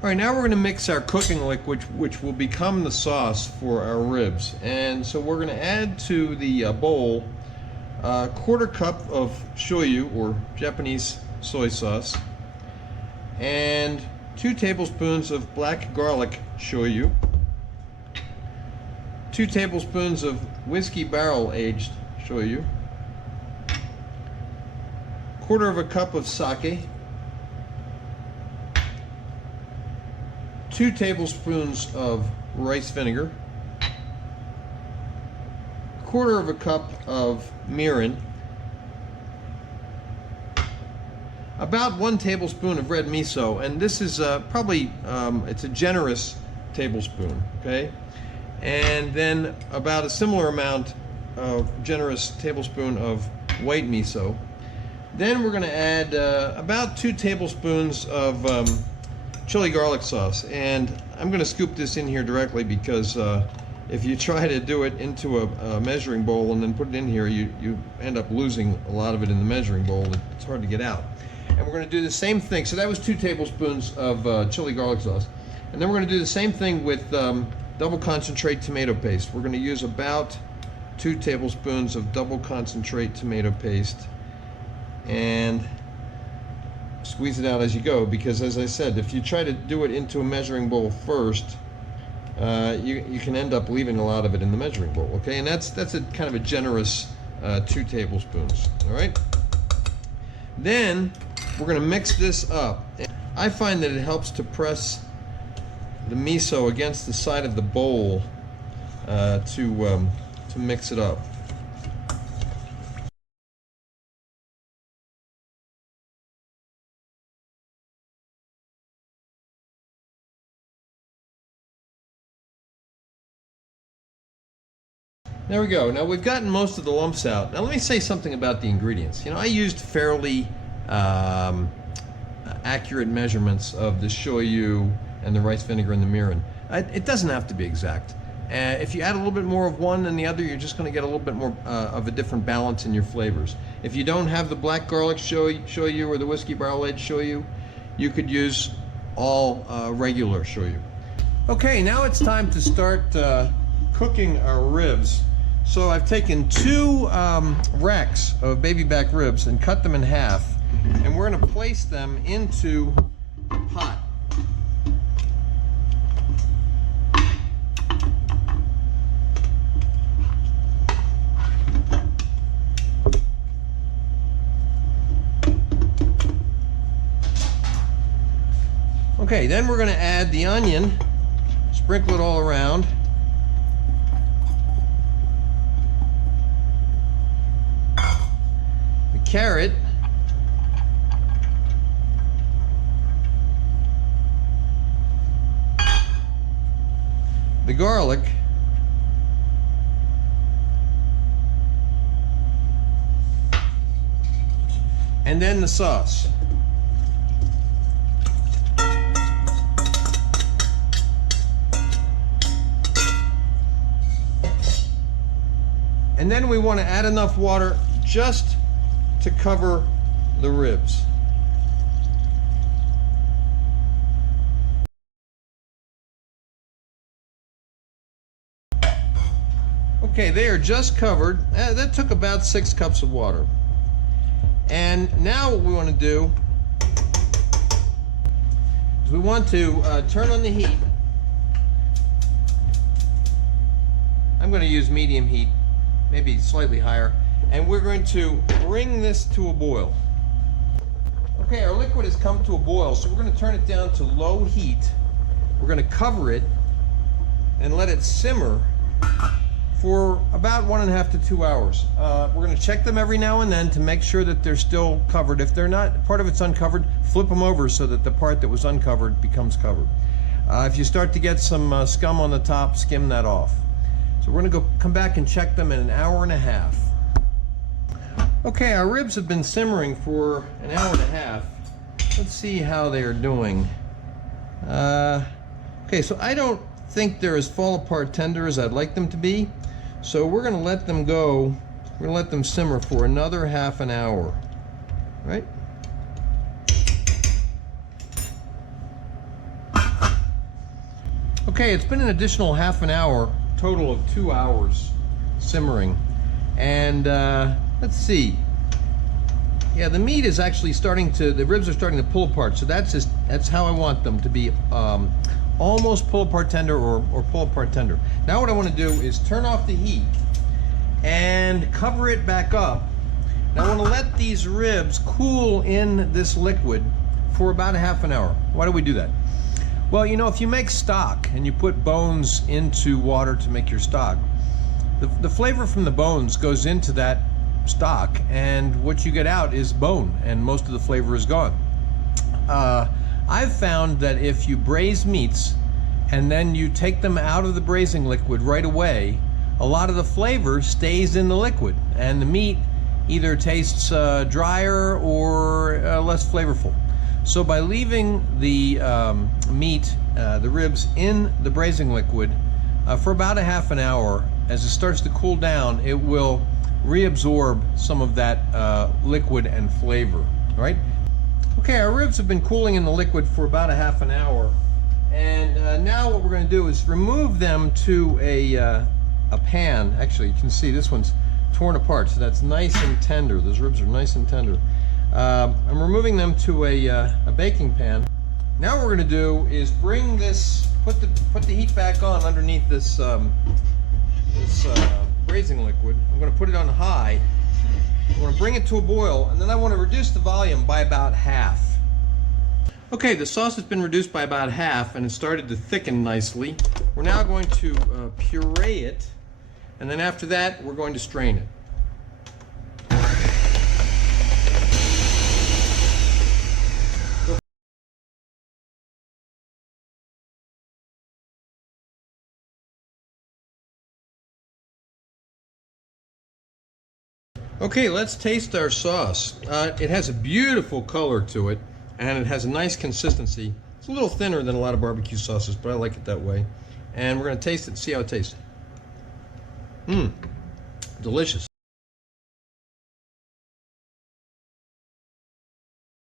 All right, now we're going to mix our cooking liquid, which will become the sauce for our ribs. And so we're going to add to the bowl a 1/4 cup of shoyu, or Japanese soy sauce, and 2 tablespoons of black garlic shoyu, 2 tablespoons of whiskey barrel aged shoyu, 1/4 cup of sake, 2 tablespoons of rice vinegar, 1/4 cup of mirin, about 1 tablespoon of red miso, and this is probably it's a generous tablespoon, okay? And then about a similar amount of generous tablespoon of white miso. Then we're going to add about 2 tablespoons of chili garlic sauce, and I'm going to scoop this in here directly because if you try to do it into a measuring bowl and then put it in here, you end up losing a lot of it in the measuring bowl. It's hard to get out. And we're going to do the same thing. So that was 2 tablespoons of chili garlic sauce, and then we're going to do the same thing with double concentrate tomato paste. We're going to use about 2 tablespoons of double concentrate tomato paste, and squeeze it out as you go, because as I said, if you try to do it into a measuring bowl first, you can end up leaving a lot of it in the measuring bowl, okay? And that's a kind of a generous 2 tablespoons, all right? Then we're going to mix this up. I find that it helps to press the miso against the side of the bowl to mix it up. There we go. Now we've gotten most of the lumps out. Now let me say something about the ingredients. You know, I used fairly accurate measurements of the shoyu and the rice vinegar and the mirin. It doesn't have to be exact. If you add a little bit more of one than the other, you're just going to get a little bit more of a different balance in your flavors. If you don't have the black garlic shoyu or the whiskey barrel aged shoyu, you could use all regular shoyu. Okay, now it's time to start cooking our ribs. So I've taken 2 racks of baby back ribs and cut them in half, and we're going to place them into a pot. Okay, then we're going to add the onion, sprinkle it all around. Carrot, the garlic, and then the sauce. And then we want to add enough water just to cover the ribs. Okay, they are just covered. That took about 6 cups of water. And now what we want to do is we want to turn on the heat. I'm going to use medium heat, maybe slightly higher. And we're going to bring this to a boil. Okay, our liquid has come to a boil, so we're going to turn it down to low heat. We're going to cover it and let it simmer for about 1.5 to 2 hours. We're going to check them every now and then to make sure that they're still covered. If they're not, part of it's uncovered, flip them over so that the part that was uncovered becomes covered. If you start to get some scum on the top, skim that off. So we're going to come back and check them in 1.5 hours. Okay, our ribs have been simmering for 1.5 hours. Let's see how they are doing. Okay, so I don't think they're as fall apart tender as I'd like them to be. So we're going to let them go. We're going to let them simmer for another 1/2 hour. Right? Okay, it's been an additional half an hour, total of 2 hours simmering. And let's see. Yeah, the meat is actually starting to, the ribs are starting to pull apart. So that's how I want them to be, almost pull apart tender or pull apart tender. Now what I want to do is turn off the heat and cover it back up. And I want to let these ribs cool in this liquid for about a half an hour. Why do we do that? Well, you know, if you make stock and you put bones into water to make your stock, the flavor from the bones goes into that stock, and what you get out is bone, and most of the flavor is gone. I've found that if you braise meats and then you take them out of the braising liquid right away, a lot of the flavor stays in the liquid, and the meat either tastes drier or less flavorful. So by leaving the meat, the ribs, in the braising liquid for about a half an hour, as it starts to cool down, it will reabsorb some of that liquid and flavor, right? Okay, our ribs have been cooling in the liquid for about a half an hour, and now what we're going to do is remove them to a pan. Actually, you can see this one's torn apart, so that's nice and tender. Those ribs are nice and tender. I'm removing them to a baking pan. Now what we're going to do is bring this, put the heat back on underneath this braising liquid. I'm going to put it on high. I want to bring it to a boil, and then I want to reduce the volume by about half. Okay, the sauce has been reduced by about half, and it started to thicken nicely. We're now going to puree it, and then after that, we're going to strain it. Okay, let's taste our sauce. It has a beautiful color to it, and it has a nice consistency. It's a little thinner than a lot of barbecue sauces, but I like it that way. And we're going to taste it and see how it tastes. Delicious.